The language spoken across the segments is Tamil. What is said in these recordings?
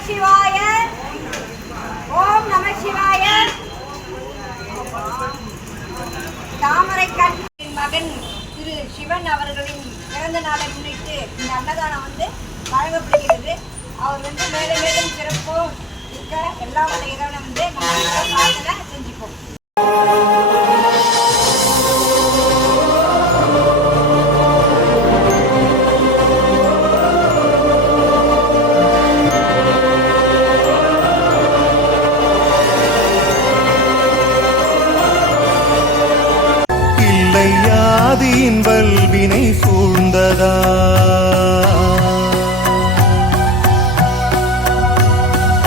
சிவாய. ஓம் நம சிவாய. தாமரைக்கண்ணின் மகன் திரு சிவன் அவர்களின் பிறந்த நாளை முன்னிட்டு இந்த அன்னதானம் வழங்கப்படுகிறது. அவர் மேலும் மேலும் சிறப்போம் இருக்க எல்லா இறைவனை நம்ம பிரார்த்தனை செஞ்சுப்போம். ஆதியின் வல்வினை சூழ்ந்ததா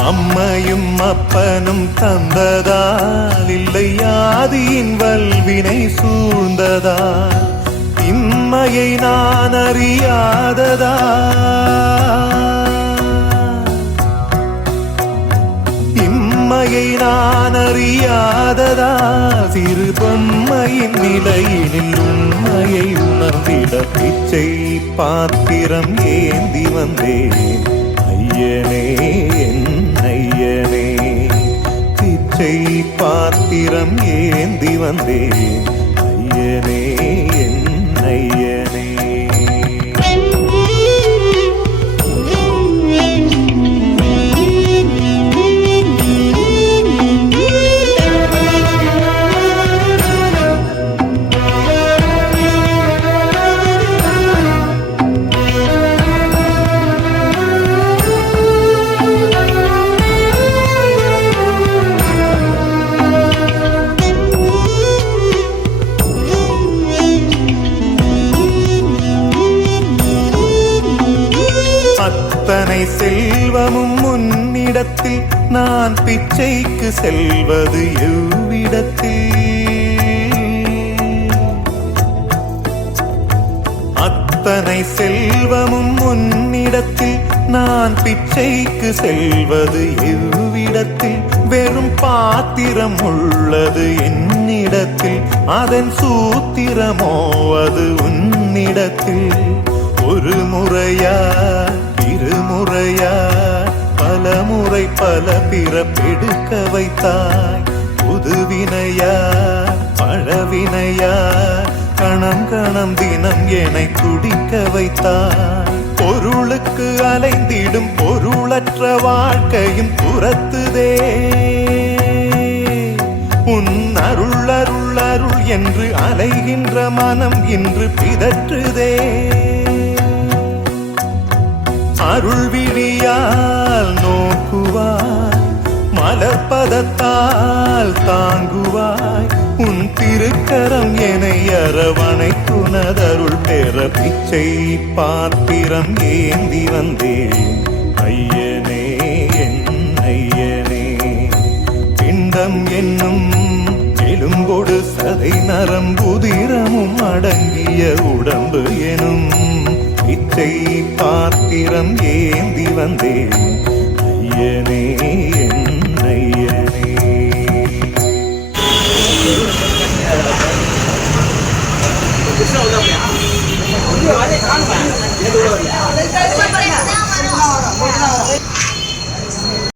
அம்மையும் அப்பனும் தந்ததால் இல்லை ஆதியின் வல்வினை சூழ்ந்ததா இம்மையை நான் அறியாததா இம்மையை நான் அறியாததா சிறு பொம்மையின் நிலையினில் உண்மையை உணர்ந்திட பிச்சை பாத்திரம் ஏந்தி வந்தேன் ஐயனே என் ஐயனே பிச்சை பாத்திரம் ஏந்தி வந்தேன் ஐயனே என் ஐயனே. அத்தனை செல்வமும் முன்னிடத்தில் நான் பிச்சைக்கு செல்வது எவ்விடத்தில் அத்தனை செல்வமும் முன்னிடத்தில் நான் பிச்சைக்கு செல்வது எவ்விடத்தில் வெறும் பாத்திரம் உள்ளது என்னிடத்தில் அதன் சூத்திரமோ அது உன்னிடத்தில் ஒரு முறையா இருமுறையா பல முறை பல பிறப்பெடுக்க வைத்தாய் புதுவினையா பழவினையா கணம் கணம் தினம் என்னை துடிக்க வைத்தாய் பொருளுக்கு அலைந்திடும் பொருளற்ற வாழ்க்கையும் துரத்துதே உன் அருள் அருள் அருள் என்று அலைகின்ற மனம் இன்று பிதற்றுதே அருள் விழியால் நோக்குவாய் மலர்பதத்தால் தாங்குவாய் உன் திருக்கரம் என்னை அரவணைக்குனதருள் பெற பிச்சை பாத்திரம் ஏந்தி வந்தேன் ஐயனே என் ஐயனே. பிண்டம் என்னும் எலும்பொடு சதை நரம்புதிரமும் அடங்கிய உடம்பு எனும் பிச்சை பாத்திரம் ஏந்தி வந்தேன் ஐயனே என் ஐயனே.